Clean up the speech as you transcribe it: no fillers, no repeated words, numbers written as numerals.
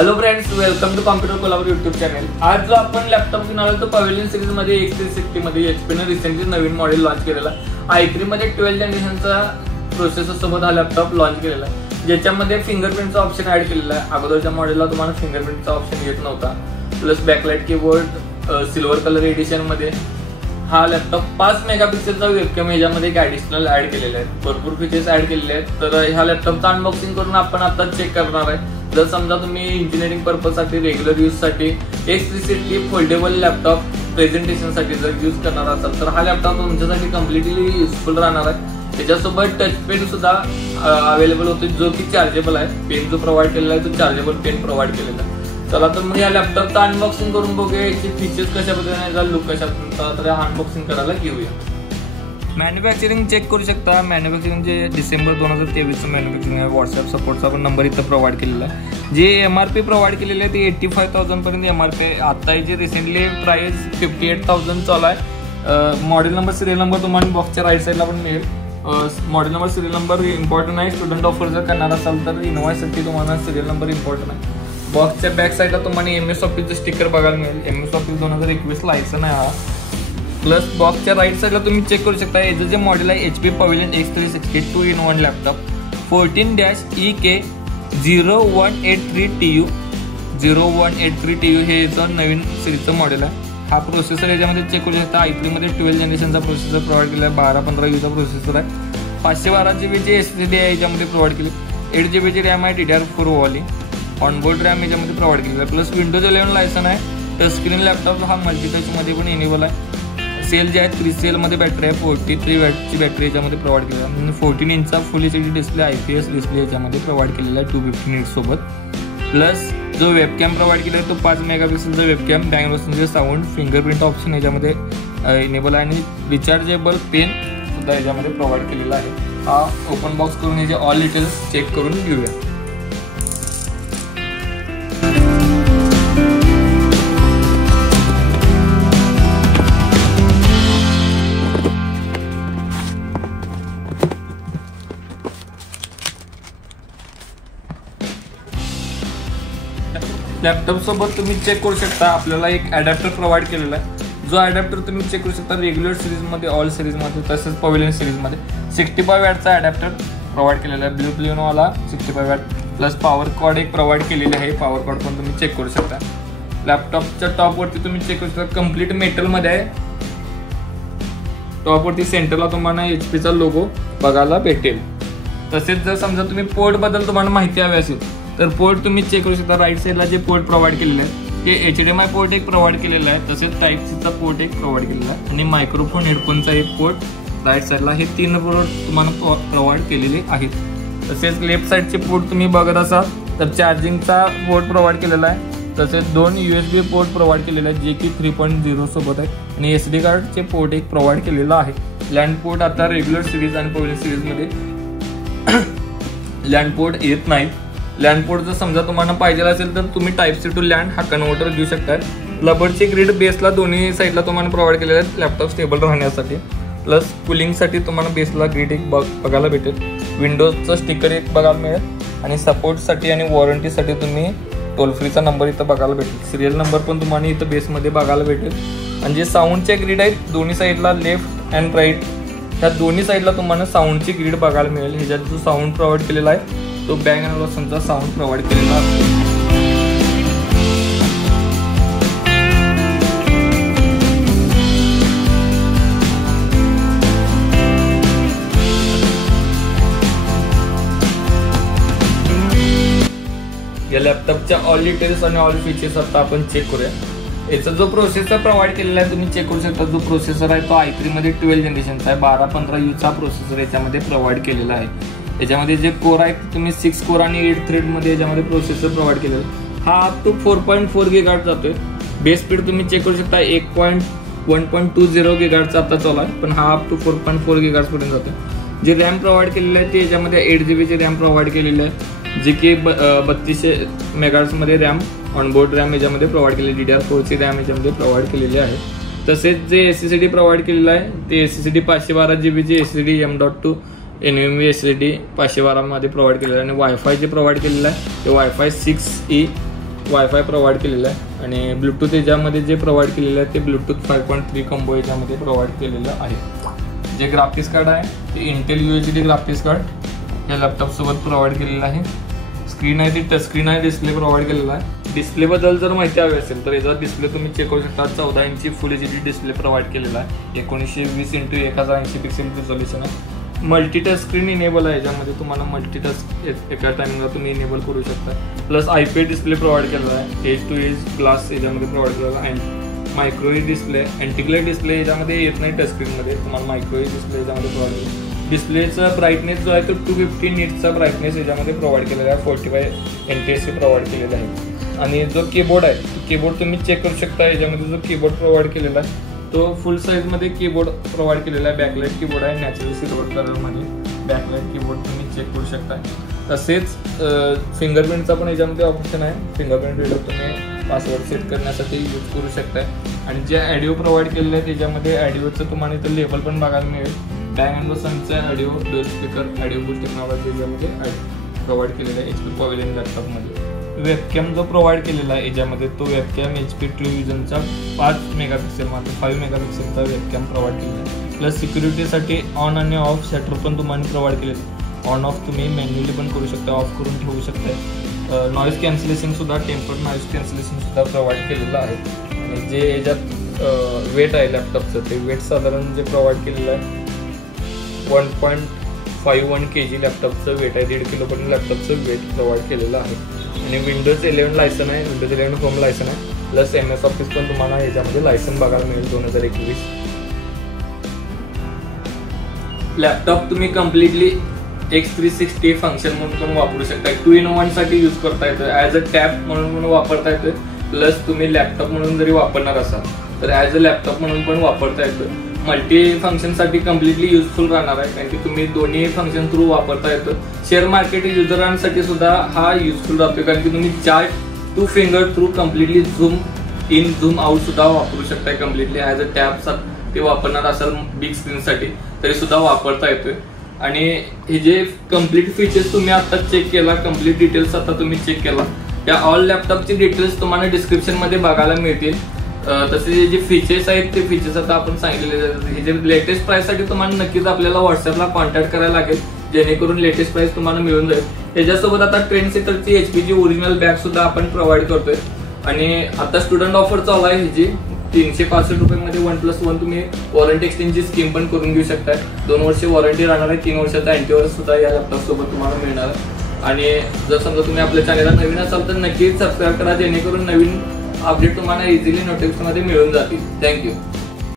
Hello friends, welcome to computer Kolhapur YouTube channel. आज जो आपण लॅपटॉप घेऊन आलो तो पवेलियन सिरीज मध्ये X360 मध्ये HP ने रिसेंटली नवीन मॉडेल लॉन्च केलेला i3 मध्ये 12 जनरेशनचा प्रोसेसर सोबत हा लॅपटॉप लॉन्च केलेला आहे, ज्याच्यामध्ये फिंगरप्रिंटचा ऑप्शन ऍड केलेला आहे। अगोदरच्या मॉडेलला तुम्हाला फिंगरप्रिंटचा ऑप्शन येत नव्हता। Plus backlight keyboard silver colour edition मध्ये हा लॅपटॉप 5 मेगापिक्सेलचा वेबकॅम याच्यामध्ये एक ऍडिशनल ऍड केलेला आहे। भरपूर फीचर्स ऍड केलेले आहेत। तर ह्या लॅपटॉपचा अनबॉक्सिंग करून आपण आता चेक करणार आहे। जर समजा तुम्ही इंजिनिअरिंग पर्पज साठी रेग्युलर यूज साठी X360 फोल्डेबल लॅपटॉप प्रेझेंटेशन साठी जर यूज करणार असाल तर हा लॅपटॉप तुमच्यासाठी कम्प्लिटली युजफुल राहणार आहे। त्याच्यासोबत टच पेन सुद्धा अवेलेबल होतो, जो की चार्जेबल आहे। पेन जो प्रोव्हाइड केलेला आहे तो चार्जेबल पेन प्रोव्हाइड केलेला आहे। चला तर मग या लॅपटॉपचा अनबॉक्सिंग करून बघूया, याचे फीचर्स कशा पद्धतीने, लुक कशा पद्धतीने, तर अनबॉक्सिंग करायला घेऊया। मॅन्युफॅक्चरिंग चेक करू शकता। मॅन्युफॅक्चरिंग जे डिसेंबर 2023 मॅन्युफॅक्चरिंग आहे। व्हॉट्सअप सपोर्टचा पण नंबर इथं प्रोव्हाइड केलेला आहे। जे MRP प्रोव्हाइड केलेले आहे ते 85,000 पर्यंत MRP आहे। आता याची रिसेंटली प्राइस 58,000 चालू आहे। मॉडेल नंबर सिरियल नंबर तुम्हाला बॉक्सच्या राईट साईडला पण मिळेल। Model number serial number important आहे। स्टुडंट ऑफर जर करणार असाल तर इनोव्हासाठी तुम्हाला सिरियल नंबर इम्पॉर्टंट आहे। बॉक्सच्या बॅक साईडला तुम्हाला MS ऑफिसचं स्टिकर बघायला मिळेल। MS ऑफिस 2021 लायसन आहे हा। प्लस बॉक्सच्या राईट साईडला तुम्ही चेक करू शकता याचं जे मॉडेल आहे HP pavilion X360 2-in-1 laptop 14-EK0183TU 0183TU हे याचं नवीन सिरीजचं मॉडेल आहे। हा प्रोसेसर याच्यामध्ये चेक करू शकता। i3 मध्ये 12 जनरेशनचा प्रोसेसर प्रोव्हाइड केला आहे। 12-15 चा प्रोसेसर आहे। 512 GB SSD आहे याच्यामध्ये प्रोव्हाइड केली। 8 GB रॅम आहे DDR4 वाली। ऑनबोर्ड रॅम याच्यामध्ये प्रोव्हाइड केलेला आहे। प्लस विंडोज 11 लायसन आहे। टच स्क्रीन लॅपटॉप हा मल्टीटच मध्ये पण इनेबल आहे। सेल जे आहे 3 सेल मध्ये बॅटरी आहे। 43 वॅटची बॅटरी याच्यामध्ये प्रोव्हाइड केली आहे। 14 इंचचा full HD display IPS display याच्यामध्ये प्रोव्हाइड केलेला आहे 250 nits सोबत। प्लस जो वेबकॅम प्रोव्हाइड केला आहे तो 5 मेगापिक्सेलचा वेबकॅम, बँग रोस्टिंगचे साऊंड, फिंगरप्रिंट ऑप्शन याच्यामध्ये इनेबल आहे आणि रिचार्जेबल पेन सुद्धा याच्यामध्ये प्रोव्हाइड केलेला आहे। हा ओपन बॉक्स करून याचे ऑल डिटेल्स चेक करून घेऊया। लॅपटॉप सोबत तुम्ही चेक करू शकता आपल्याला एक अडॅप्टर प्रोव्हाइड केलेला आहे। जो अडॅप्टर तुम्ही चेक करू शकता रेग्युलर सिरीज मध्ये, ऑल सिरीज मध्ये, तसेच पवेलियन सिरीज मध्ये 65 वॅटचा अडॅप्टर प्रोव्हाइड केलेला आहे। ब्लू वाला 65 वॅट प्लस पॉवर कॉर्ड एक प्रोव्हाइड केलेली आहे। पॉवर कॉर्ड पण तुम्ही चेक करू शकता। लॅपटॉपच्या टॉपवरती तुम्ही चेक करू शकता कम्प्लीट मेटल मध्ये आहे। टॉपवरती सेंटरला तुम्हाला HP लोगो बघायला भेटेल। तसेच जर समजा तुम्ही पोर्ट बद्दल तुम्हाला माहिती हवी असेल तर पोर्ट तुम्ही चेक करू शकता। राईट साईडला जे पोर्ट प्रोव्हाइड केलेले आहे ते HDMI पोर्ट एक प्रोव्हाइड केलेला आहे। तसेच टाईप-C चा पोर्ट एक प्रोव्हाइड केलेला आहे आणि मायक्रोफोन हेडफोनचा एक पोर्ट राईट साईडला, हे 3 पोर्ट तुम्हाला प्रोव्हाइड केलेले आहेत। तसेच लेफ्ट साईडचे पोर्ट तुम्ही बघत असाल तर चार्जिंगचा पोर्ट प्रोव्हाइड केलेला आहे। तसेच 2 USB पोर्ट प्रोव्हाइड केलेले आहेत जे की 3.0 सोबत आहे आणि SD कार्डचे पोर्ट एक प्रोव्हाइड केलेला आहे। लँड पोर्ट आता रेग्युलर सिरीज आणि पवेलियन सिरीज मध्ये लँड पोर्ट येत नाही। लँड पोर्ट जर समजा तुम्हाला पाहिजे असेल तर तुम्ही टाईप-C टू लँड हा कन्व्हर्टर घेऊ शकता। रबरची ग्रिड बेसला दोन्ही साईडला तुम्हाला प्रोव्हाइड केलेले आहेत लॅपटॉप स्टेबल राहण्यासाठी। प्लस कुलिंगसाठी तुम्हाला बेसला ग्रिड एक बघायला भेटेल। विंडोजचं स्टिकर एक बघायला मिळेल आणि सपोर्टसाठी आणि वॉरंटीसाठी तुम्ही टोल फ्रीचा नंबर इथं बघायला भेटेल। सिरियल नंबर पण तुम्हाला इथं बेसमध्ये बघायला भेटेल। आणि जे साऊंडचे ग्रिड आहेत दोन्ही साईडला लेफ्ट अँड राईट ह्या दोन्ही साईडला तुम्हाला साऊंडची ग्रिड बघायला मिळेल। ह्याच्यात जो साऊंड प्रोव्हाइड केलेला आहे तो बँग ऑलॉसनचा साऊंड प्रोव्हाइड केलेला आहे। या लॅपटॉपच्या ऑल डिटेल्स आणि ऑल फीचर्स आता आपण चेक करूया। याचा जो प्रोसेसर प्रोव्हाइड केलेला आहे तुम्ही चेक करू शकता। जो प्रोसेसर आहे तो i3 मध्ये 12 जनरेशनचा आहे। 12-15 चा प्रोसेसर याच्यामध्ये प्रोव्हाइड केलेला आहे। याच्यामध्ये जे कोर आहेत तुम्ही 6 कोर आणि 8 थ्रेड मध्ये याच्यामध्ये प्रोसेसर प्रोव्हाइड केलेला आहे। हा अप टू 4.4 GHz जातोय। बेस स्पीड तुम्ही चेक करू शकता 1.20 GHz आता चालू आहे, पण हा अप टू 4.4 GHz पर्यंत जातोय। जे रॅम प्रोव्हाइड केलेलं आहे ते याच्यामध्ये 8 GB ची रॅम प्रोव्हाइड केलेली आहे, जे की 3200 MHz मध्ये रॅम ऑनबोर्ड रॅम याच्यामध्ये प्रोव्हाइड केलेली, DDR4 ची रॅम याच्यामध्ये प्रोव्हाइड केलेली आहे। तसेच जे SSD प्रोव्हाइड केलेलं आहे ते SSD 512 GB ची SSD M.2 NVMe SSD 512 मध्ये प्रोव्हाइड केलेलं आहे आणि वायफाय जे प्रोव्हाइड केलेलं आहे ते वायफाय 6E वायफाय प्रोव्हाइड केलेलं आहे आणि ब्लूटूथ याच्यामध्ये जे प्रोव्हाइड केलेलं आहे ते ब्लूटूथ 5.3 कॉम्बो याच्यामध्ये प्रोव्हाइड केलेलं आहे. जे ग्राफिक्स कार्ड आहे ते इंटेल UHD ग्राफिक्स कार्ड या लॅपटॉपसोबत प्रोव्हाइड केलेलं आहे. स्क्रीन आहे ती टच स्क्रीन आहे, डिस्प्ले प्रोव्हाइड केलेला आहे. डिस्प्लेबद्दल जर माहिती हवी असेल तर याचा डिस्प्ले तुम्ही चेक करू शकता. 14 इंची फुल HD डिस्प्ले प्रोव्हाइड केलेला आहे. 1920x1080 पिक्सेल रिझोल्यूशन आहे. मल्टी टच स्क्रीन इनेबल आहे, याच्यामध्ये तुम्हाला मल्टी टच एका टायमिंगला तुम्ही इनेबल करू शकता. प्लस IPS डिस्प्ले प्रोव्हाइड केलेला आहे. एज टू एज ग्लास याच्यामध्ये प्रोव्हाइड केलेला आहे. मायक्रोवेव्ह डिस्प्ले, अँटीग्लेअर डिस्प्ले याच्यामध्ये येत नाही, टच स्क्रीनमध्ये तुम्हाला मायक्रोवेव्ह डिस्प्ले याच्यामध्ये प्रोव्हाइड केला. डिस्प्लेचा ब्राईटनेस जो आहे तो 250 नीट्सचा ब्राईटनेस याच्यामध्ये प्रोव्हाइड केलेला आहे. 45 NTSC प्रोव्हाइड केलेला आहे. आणि जो कीबोर्ड आहे कीबोर्ड तुम्ही चेक करू शकता. याच्यामध्ये जो कीबोर्ड प्रोव्हाइड केलेला आहे तो फुल साईजमध्ये कीबोर्ड प्रोव्हाइड केलेला आहे. बॅकलाइट कीबोर्ड आहे, नॅचरल सिल्वर कलरमध्ये बॅकलाइट कीबोर्ड तुम्ही चेक करू शकता. तसेच फिंगरप्रिंटचा पण याच्यामध्ये ऑप्शन आहे. फिंगरप्रिंट रीडर तुम्ही पासवर्ड सेट करण्यासाठी यूज करू शकताय. आणि जे ऑडिओ प्रोव्हाइड केलेलं आहे त्याच्यामध्ये ऑडिओचं तुम्हाला इथं लेबल पण बघायला मिळेल. Bang & Olufsenचा audio dual speaker audio boost technology याच्यामध्ये प्रोव्हाइड केलेला आहे HP पवेलियन लॅपटॉपमध्ये. वेबकॅम जो प्रोव्हाइड केलेला आहे याच्यामध्ये तो वेबकॅम HP TrueVisionचा 5 मेगापिक्सेल मात्र 5 मेगापिक्सेलचा वेबकॅम प्रोव्हाइड केलेला आहे. प्लस सिक्युरिटीसाठी ऑन आणि ऑफ शटर पण तुम्हाला प्रोव्हाइड केलेलं आहे. ऑन ऑफ तुम्ही मॅन्युअली पण करू शकता, ऑफ करून ठेवू शकता. नॉईज कॅन्सलेशन सुद्धा टेम्पर्ड नॉईज कॅन्सलेशन सुद्धा प्रोव्हाइड केलेलं आहे. आणि जे याच्यात वेट आहे लॅपटॉपचं ते वेट साधारण जे प्रोव्हाइड केलेलं आहे 1.51 kg लॅपटॉपचं वेट आहे. 1.5 किलोपर्यंत लॅपटॉपचं वेट प्रोव्हाइड केलेलं आहे. आणि Windows 11 लायसन आहे, Windows 11 होम लायसन आहे. प्लस MS ऑफिस पण तुम्हाला याच्यामध्ये लायसन बघायला मिळेल 2021. लॅपटॉप तुम्ही कम्प्लिटली X360 फंक्शन म्हणून पण वापरू शकता. 2-in-1 साठी यूज करता येतं. ॲज अ टॅब म्हणून पण वापरता येतं. प्लस तुम्ही लॅपटॉप म्हणून जरी वापरणार असाल तर ॲज अ लॅपटॉप म्हणून पण वापरता येतं. मल्टी फंक्शनसाठी कम्प्लिटली युजफुल राहणार आहे, कारण की तुम्ही दोन्ही फंक्शन थ्रू वापरता येतं. शेअर मार्केट युजरांसाठी सुद्धा हा युजफुल राहतो, कारण की तुम्ही chart 2 finger through completely zoom in zoom out सुद्धा वापरू शकताय. कम्प्लिटली ॲज अ टॅब ते वापरणार असाल बिग स्क्रीनसाठी तरी सुद्धा वापरता येतोय. आणि हे जे कम्प्लीट फीचर्स तुम्ही आता चेक केला, कम्प्लीट डिटेल्स आता तुम्ही चेक केला, त्या ऑल लॅपटॉपची डिटेल्स तुम्हाला डिस्क्रिप्शनमध्ये बघायला मिळतील. तसे जे फीचर्स आहेत ते फीचर्स आता आपण सांगितलेले आहेत. हे जे लेटेस्ट प्राइससाठी तुम्हाला नक्कीच आपल्याला व्हॉट्सअपला कॉन्टॅक्ट करायला लागेल, जेणेकरून लेटेस्ट प्राइस तुम्हाला मिळून जाईल. त्याच्यासोबत आता ट्रेंड सेटरची HPची ओरिजिनल बॅग सुद्धा आपण प्रोव्हाइड करतोय. आणि आता स्टुडंट ऑफर चालू आहे ह्याची 365 रुपयामध्ये 1+1 तुम्ही वॉरंटी एक्सचेंजची स्कीम पण करून घेऊ शकताय. 2 वर्ष वॉरंटी राहणार आहे, 3 वर्षाचा अँटीव्हायरस सुद्धा या लॅपटॉप सोबत तुम्हाला मिळणार आहे. आणि जर समजा तुम्ही आपल्या चॅनलला नवीन असाल तर नक्कीच सबस्क्राईब करा, जेणेकरून नवीन अपडेट तुम्हाला इझिली नोटिफिकेशनमध्ये मिळून जातील. थँक्यू.